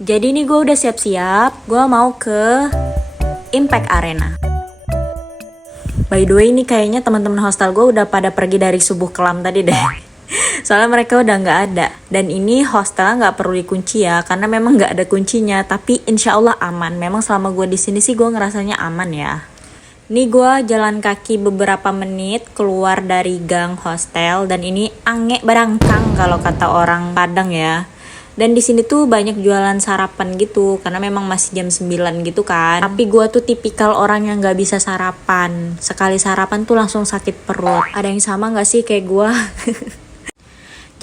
Jadi nih gue udah siap-siap, gue mau ke Impact Arena. By the way nih kayaknya teman-teman hostel gue udah pada pergi dari subuh kelam tadi deh. Soalnya mereka udah nggak ada. Dan ini hostelnya nggak perlu dikunci ya, karena memang nggak ada kuncinya. Tapi insya Allah aman. Memang selama gue di sini sih gue ngerasanya aman ya. Nih gue jalan kaki beberapa menit keluar dari gang hostel dan ini angek barangkang kalau kata orang Padang ya. Dan di sini tuh banyak jualan sarapan gitu karena memang masih jam 9 gitu kan. Tapi gue tuh tipikal orang yang nggak bisa sarapan. Sekali sarapan tuh langsung sakit perut. Ada yang sama nggak sih kayak gue?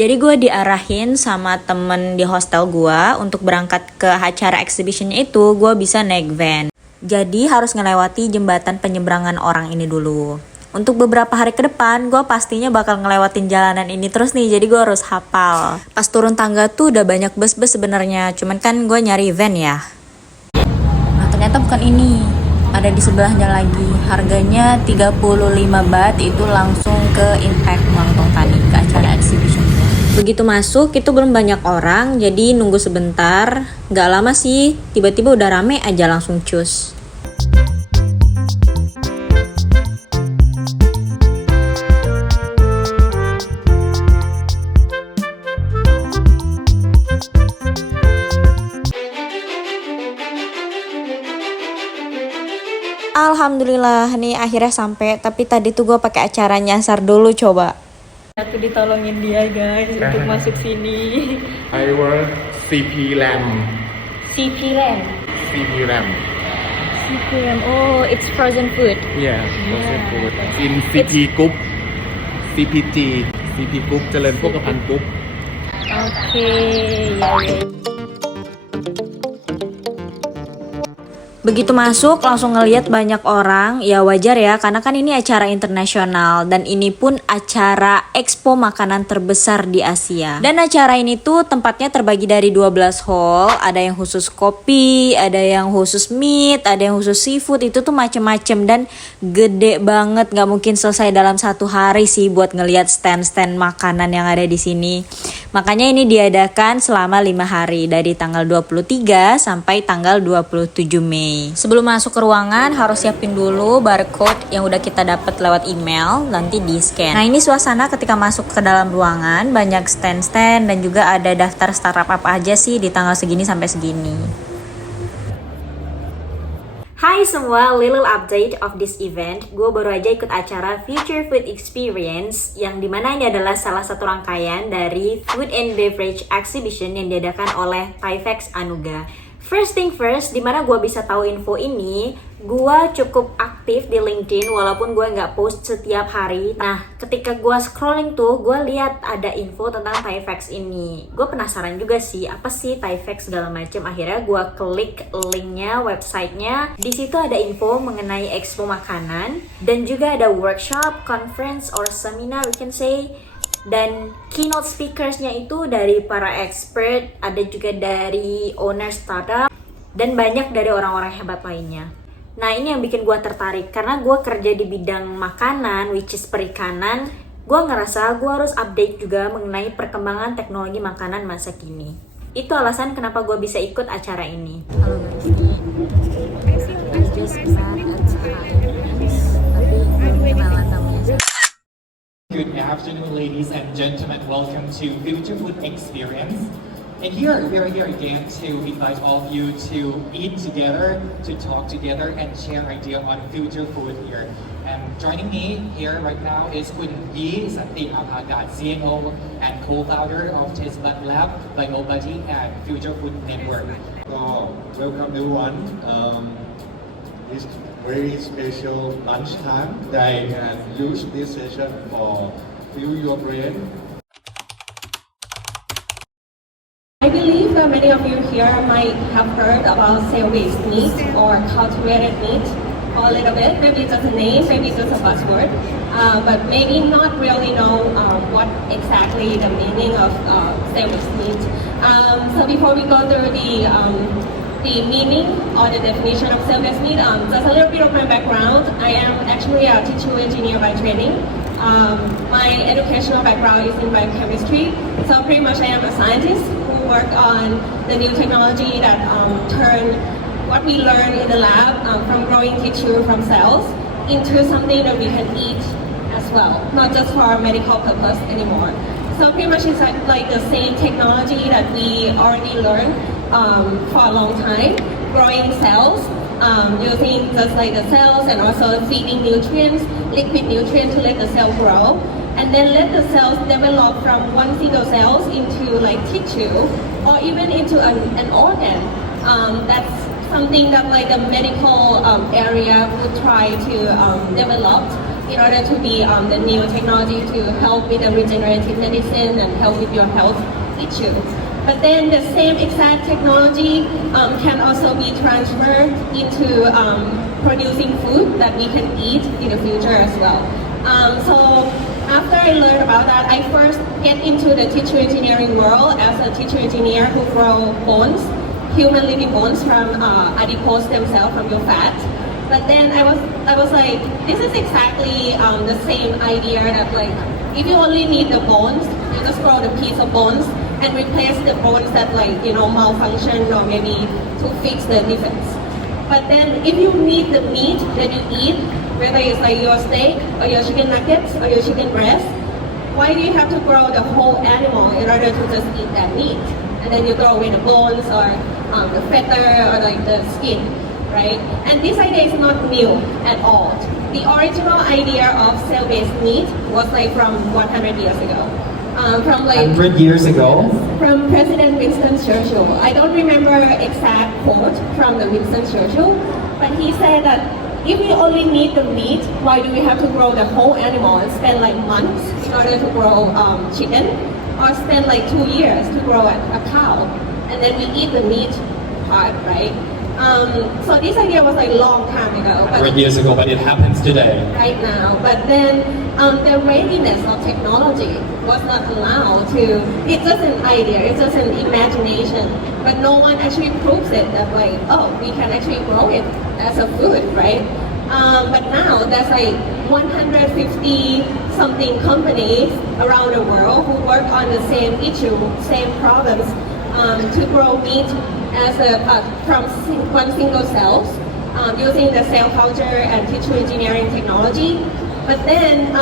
Jadi gue diarahin sama temen di hostel gue untuk berangkat ke acara exhibitionnya itu. Gue bisa naik van. Jadi harus ngelewati jembatan penyeberangan orang ini dulu. Untuk beberapa hari ke depan, gue pastinya bakal ngelewatin jalanan ini terus nih, jadi gue harus hafal. Pas turun tangga tuh udah banyak bus-bus sebenarnya, cuman kan gue nyari van ya. Nah ternyata bukan ini, ada di sebelahnya lagi. Harganya 35 baht, itu langsung ke Impact Muangthong Thani, ke acara exhibition. Begitu masuk, itu belum banyak orang, jadi nunggu sebentar. Gak lama sih, tiba-tiba udah rame aja langsung cus. Alhamdulillah nih akhirnya sampai, tapi tadi tuh gue pakai acara nyasar dulu coba. Aku ditolongin dia guys untuk masuk sini. I want CP lamb. CP lamb. CP lamb. CP lamb. Oh, it's frozen food. Yeah, frozen food. In CP Group, CPG, CP Group เจริญโภคภัณฑ์ Group. Oke, ya. Begitu masuk langsung ngelihat banyak orang, ya wajar ya karena kan ini acara internasional dan ini pun acara Expo makanan terbesar di Asia. Dan acara ini tuh tempatnya terbagi dari 12 hall, ada yang khusus kopi, ada yang khusus meat, ada yang khusus seafood, itu tuh macem-macem dan gede banget, nggak mungkin selesai dalam satu hari sih buat ngelihat stand-stand makanan yang ada di sini. Makanya ini diadakan selama 5 hari dari tanggal 23 sampai tanggal 27 Mei. Sebelum masuk ke ruangan harus siapin dulu barcode yang udah kita dapat lewat email, nanti di scan. Nah ini suasana ketika masuk ke dalam ruangan, banyak stand-stand dan juga ada daftar startup apa aja sih di tanggal segini sampai segini. Hai semua, little update of this event. Gue baru aja ikut acara Future Food Experience yang dimana ini adalah salah satu rangkaian dari Food and Beverage Exhibition yang diadakan oleh Thaifex Anuga. First thing first, dimana gue bisa tahu info ini, gue cukup aktif di LinkedIn walaupun gue nggak post setiap hari. Nah, ketika gue scrolling tuh, gue lihat ada info tentang Thaifex ini. Gue penasaran juga sih, apa sih Thaifex segala macam. Akhirnya gue klik linknya, websitenya. Di situ ada info mengenai Expo makanan dan juga ada workshop, conference, or seminar, we can say. Dan keynote speakersnya itu dari para expert, ada juga dari owner startup, dan banyak dari orang-orang hebat lainnya. Nah ini yang bikin gue tertarik, karena gue kerja di bidang makanan, which is perikanan. Gue ngerasa gue harus update juga mengenai perkembangan teknologi makanan masa kini. Itu alasan kenapa gue bisa ikut acara ini. Halo guys, I just met at tapi belum kenalan namanya. Good afternoon, ladies and gentlemen. Welcome to Future Food Experience. And here, we are here again to invite all of you to eat together, to talk together, and share idea on future food here. And joining me here right now is Kun V. Santi Amagat, CMO and co-founder of Taste Bud Lab, Biobuddy, and Future Food Network. So, welcome everyone. This very special lunchtime that I can use this session for fuel your brain. I believe that many of you here might have heard about cell-based meat or cultivated meat for a little bit. Maybe just a name, maybe just a buzzword, but maybe not really know what exactly the meaning of cell-based meat. So before we go through the meaning or the definition of cell-based meat, just a little bit of my background. I am actually a teacher engineer by training. My educational background is in biochemistry, so pretty much I am a scientist who who work on the new technology that turn what we learn in the lab from growing tissue from cells into something that we can eat as well, not just for medical purpose anymore. So pretty much it's like the same technology that we already learned for a long time, growing cells, using just like the cells and also feeding nutrients, liquid nutrients to let the cell grow, and then let the cells develop from one single cells into like tissue or even into an organ. That's something that like the medical area would try to develop in order to be the new technology to help with the regenerative medicine and help with your health issue. But then the same exact technology can also be transferred into producing food that we can eat in the future as well. So after I learned about that, I first get into the tissue engineering world as a tissue engineer who grow bones, human living bones from adipose stem cell from your fat. But then I was like, this is exactly the same idea that like, if you only need the bones, you just grow the piece of bones and replace the bones that like, you know, malfunction or maybe to fix the defects. But then if you need the meat that you eat, whether it's like your steak or your chicken nuggets or your chicken breast, why do you have to grow the whole animal in order to just eat that meat? And then you throw away the bones or the feather or like the skin, right? And this idea is not new at all. The original idea of cell-based meat was like from 100 years ago. From like 100 years ago? From President Winston Churchill. I don't remember exact quote from the Winston Churchill, but he said that if we only need the meat, why do we have to grow the whole animal and spend like months in order to grow chicken, or spend like 2 years to grow a cow, and then we eat the meat part, right? So this idea was like a long time ago. 100 years ago, but it happens today. Right now. But then the readiness of technology was not allowed to, it's just an idea, it's just an imagination, but no one actually proves it that like, oh, we can actually grow it as a food, right? But now there's like 150 something companies around the world who work on the same issue, same problems, to grow meat as from one single cells, using the cell culture and tissue engineering technology. But then,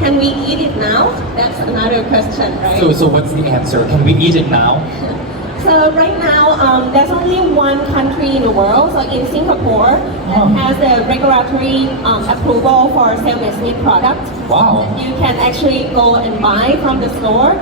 can we eat it now? That's another question, right? So what's the answer? Can we eat it now? So right now, there's only one country in the world, so in Singapore, that has the regulatory approval for cell-based meat products. Wow. You can actually go and buy from the store.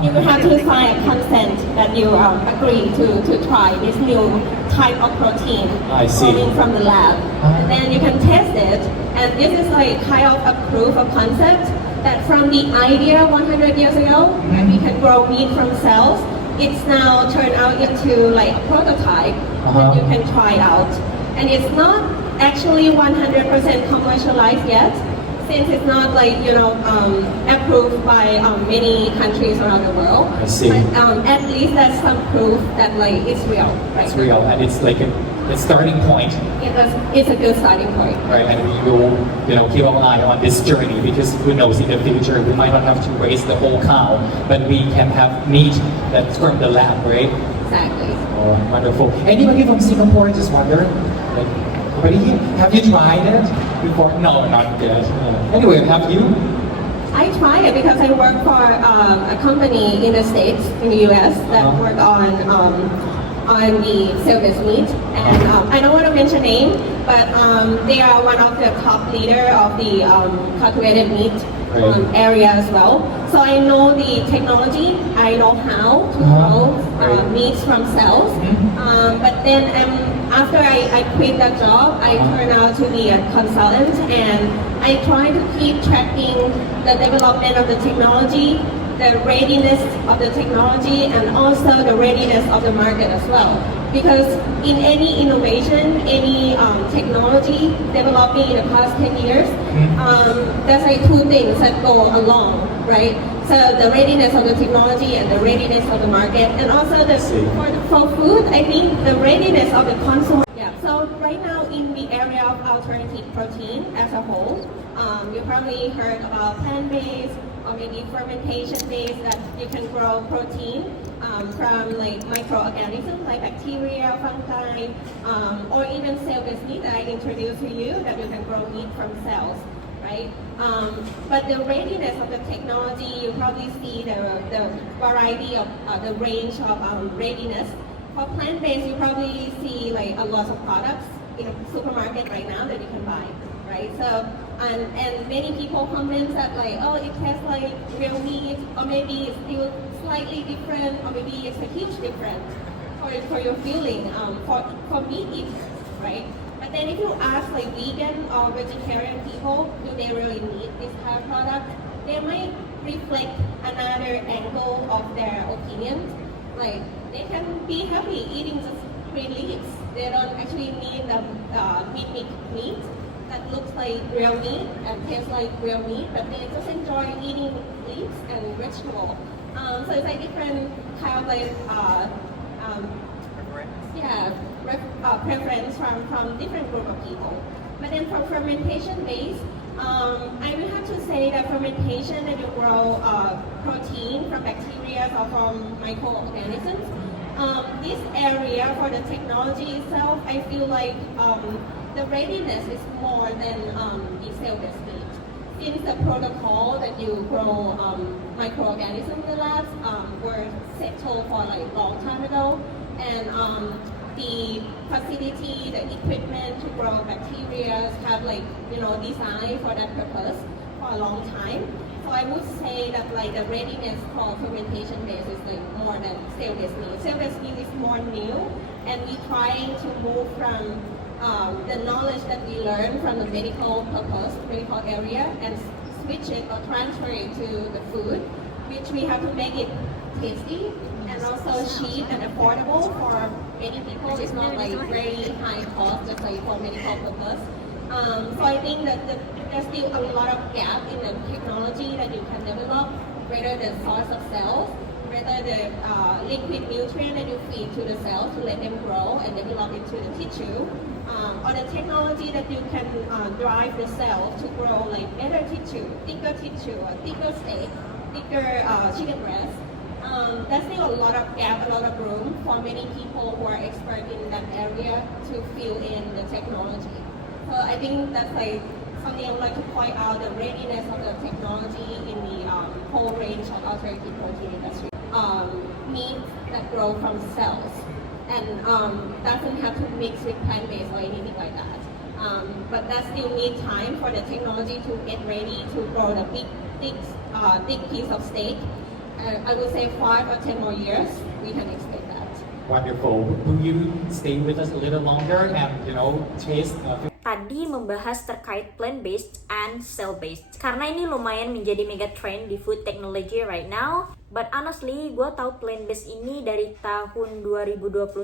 You will have to sign a consent that you agree to try this new type of protein I see. coming from the lab. And then you can test it, and this is like kind of a proof of concept that from the idea 100 years ago, that we can grow meat from cells, it's now turned out into like a prototype that you can try out. And it's not actually 100% commercialized yet, since it's not like, you know, approved by many countries around the world. I see. But at least that's some proof that like it's real. Right? It's real, and it's like a starting point. It's a good starting point. Right, and we will, you know, keep an eye on this journey, because who knows, in the future we might not have to raise the whole cow, but we can have meat that's from the lab, right? Exactly. Oh, wonderful. Anybody from Singapore? Just wonder, like, anybody here? Have you tried it before? No, not yet. Anyway, have you? I try it because I work for a company in the States, in the US, that work on the cell-based meat, and I don't want to mention name, but they are one of the top leader of the cultivated meat area as well. So I know the technology, I know how to grow meats from cells, but then after I quit that job, I turned out to be a consultant, and I try to keep tracking the development of the technology, the readiness of the technology, and also the readiness of the market as well. Because in any innovation, any technology developing in the past 10 years, there's like two things that go along, right? So the readiness of the technology and the readiness of the market, and also for food, I think the readiness of the consumer. Yeah. So right now in the area of alternative protein as a whole, you probably heard about plant-based or maybe fermentation-based that you can grow protein. from like microorganisms like bacteria, fungi, or even cell-based meat that I introduced to you that you can grow meat from cells, right? But the readiness of the technology, you probably see the variety of the range of readiness. For plant-based, you probably see like a lot of products in a supermarket right now that you can buy, right? So, and many people comment that like, oh, it tastes like real meat, or maybe it's still slightly different, or maybe it's a huge difference for your feeling for meat eaters, right? But then if you ask like vegan or vegetarian people, do they really need this kind of product? They might reflect another angle of their opinions. Like they can be happy eating just green leaves. They don't actually need the meat that looks like real meat and tastes like real meat, but they just enjoy eating leaves and vegetables. So it's like different kind of like preference from different group of people. But then for fermentation base, I will have to say that fermentation that you grow protein from bacteria or from microorganisms. This area for the technology itself, I feel like the readiness is more than the cell-based meat. Since the protocol that you grow microorganisms in the labs were settled for like long time ago, and the facility, the equipment to grow bacteria have like designed for that purpose for a long time. So I would say that like the readiness for fermentation base is like more than cell-based meat. Cell-based meat is more new, and we're trying to move from the knowledge that we learn from the medical purpose, medical area, and switch it or transfer it to the food, which we have to make it tasty and also cheap and affordable for many people. It's not like very high cost, just like for medical purpose. So I think that there's still a lot of gap in the technology that you can develop, whether the source of cells, whether the liquid nutrient that you feed to the cells to let them grow and develop into the tissue, or the technology that you can drive the cell to grow like better tissue, thicker steak, thicker chicken breast. There's still a lot of gap, a lot of room for many people who are expert in that area to fill in the technology. So I think that's like something I would like to point out, the readiness of the technology in the whole range of alternative protein industry. Meat that grow from cells and doesn't have to mix with plant-based or anything like that. But that still needs time for the technology to get ready to grow the big piece of steak. I would say 5 or 10 more years, we can expect that. Wonderful. Will you stay with us a little longer and taste? Tadi membahas terkait plant-based and cell-based. Karena ini lumayan menjadi megatrend di food technology right now. But honestly, gue tahu plant-based ini dari tahun 2021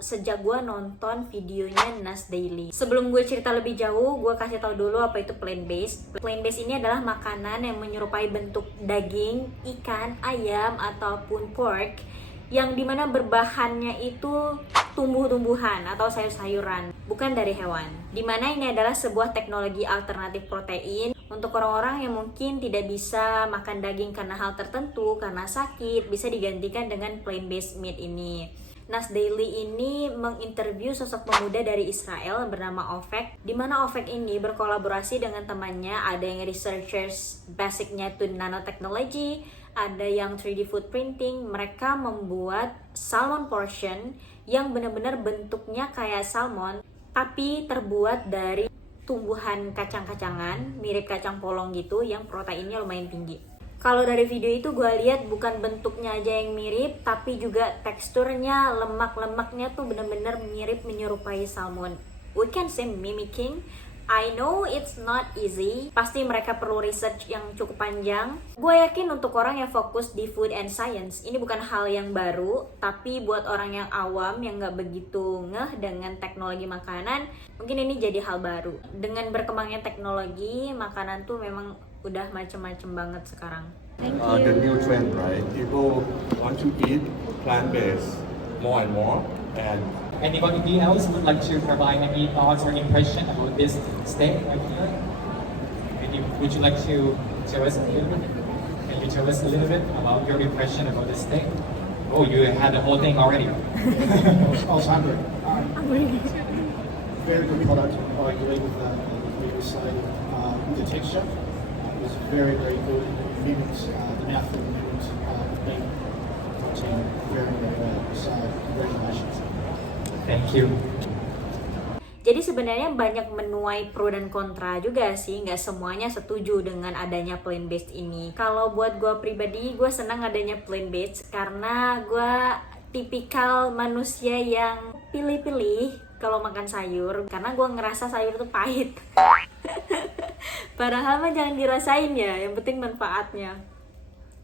sejak gue nonton videonya Nas Daily. Sebelum gue cerita lebih jauh, gue kasih tahu dulu apa itu plant-based. Plant-based ini adalah makanan yang menyerupai bentuk daging, ikan, ayam, ataupun pork, yang dimana berbahannya itu tumbuh-tumbuhan atau sayur-sayuran, bukan dari hewan. Dimana ini adalah sebuah teknologi alternatif protein untuk orang-orang yang mungkin tidak bisa makan daging karena hal tertentu, karena sakit, bisa digantikan dengan plant-based meat ini. Nas Daily ini menginterview sosok pemuda dari Israel bernama Ofek, di mana Ofek ini berkolaborasi dengan temannya, ada yang researchers basicnya itu nanotechnology, ada yang 3D food printing. Mereka membuat salmon portion yang benar-benar bentuknya kayak salmon, tapi terbuat dari tumbuhan kacang-kacangan, mirip kacang polong gitu, yang proteinnya lumayan tinggi. Kalau dari video itu gue lihat bukan bentuknya aja yang mirip, tapi juga teksturnya, lemak-lemaknya tuh bener-bener mirip menyerupai salmon. We can say mimicking. I know it's not easy. Pasti mereka perlu research yang cukup panjang. Gue yakin untuk orang yang fokus di food and science, ini bukan hal yang baru. Tapi buat orang yang awam, yang gak begitu ngeh dengan teknologi makanan, mungkin ini jadi hal baru. Dengan berkembangnya teknologi, makanan tuh memang udah macem-macem banget sekarang. Thank you. The new trend, right? People want to eat plant-based more and more, and Anybody else would like to provide any thoughts or impression about this steak right here? Would you like to tell us a little bit? Can you tell us a little bit about your impression about this steak? Oh, you had the whole thing already. I was hungry. Very good product. I agree with the previous slide. The texture is very, very good. It mimics the mouthfeel mimics meat protein very, very well. So, congratulations. Thank you. Jadi sebenarnya banyak menuai pro dan kontra juga sih, nggak semuanya setuju dengan adanya plant based ini. Kalau buat gue pribadi, gue senang adanya plant based karena gue tipikal manusia yang pilih-pilih kalau makan sayur, karena gue ngerasa sayur tuh pahit. Padahal mah jangan dirasain ya, yang penting manfaatnya.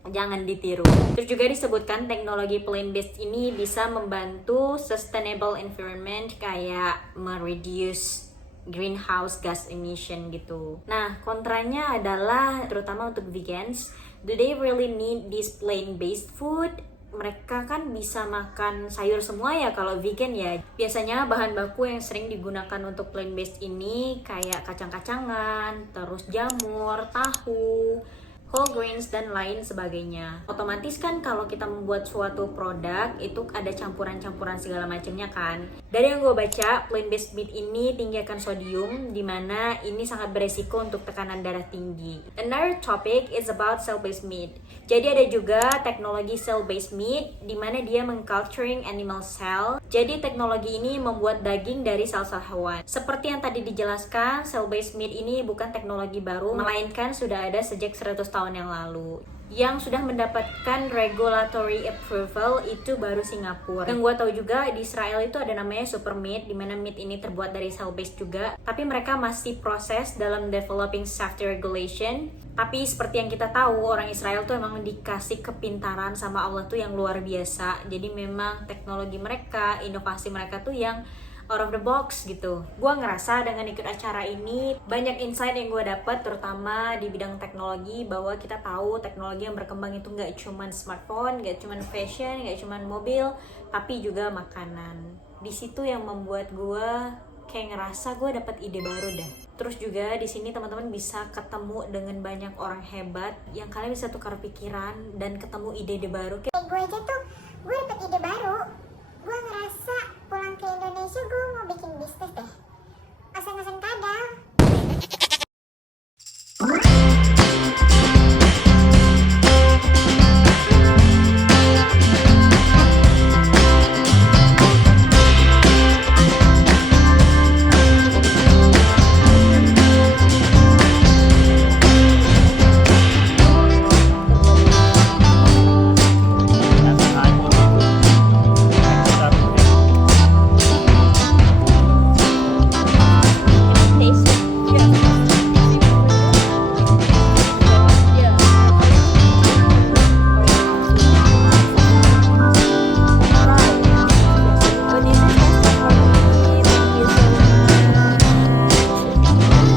Jangan ditiru. Terus juga disebutkan teknologi plant-based ini bisa membantu sustainable environment kayak mereduce greenhouse gas emission gitu. Nah, kontranya adalah terutama untuk vegans, do they really need this plant-based food? Mereka kan bisa makan sayur semua ya kalau vegan ya. Biasanya bahan baku yang sering digunakan untuk plant-based ini kayak kacang-kacangan, terus jamur, tahu, whole grains, dan lain sebagainya. Otomatis kan kalau kita membuat suatu produk itu ada campuran-campuran segala macamnya kan. Dari yang gue baca, plant-based meat ini tinggi akan sodium, dimana ini sangat beresiko untuk tekanan darah tinggi. Another topic is about cell-based meat. Jadi ada juga teknologi cell-based meat, dimana dia mengculturing animal cell. Jadi teknologi ini membuat daging dari sel-sel hewan. Seperti yang tadi dijelaskan, cell-based meat ini bukan teknologi baru, melainkan sudah ada sejak 100 tahun yang lalu. Yang sudah mendapatkan regulatory approval itu baru Singapura. Yang gue tahu juga di Israel itu ada namanya super meat, dimana meat ini terbuat dari cell based juga. Tapi mereka masih proses dalam developing safety regulation. Tapi seperti yang kita tahu, orang Israel tuh emang dikasih kepintaran sama Allah tuh yang luar biasa. Jadi memang teknologi mereka, inovasi mereka tuh yang out of the box gitu. Gue ngerasa dengan ikut acara ini banyak insight yang gue dapat, terutama di bidang teknologi, bahwa kita tahu teknologi yang berkembang itu nggak cuman smartphone, nggak cuman fashion, nggak cuman mobil, tapi juga makanan. Di situ yang membuat gue kayak ngerasa gue dapat ide baru dah. Terus juga di sini teman-teman bisa ketemu dengan banyak orang hebat yang kalian bisa tukar pikiran dan ketemu ide-ide baru. Gue aja tuh, gue dapet ide baru.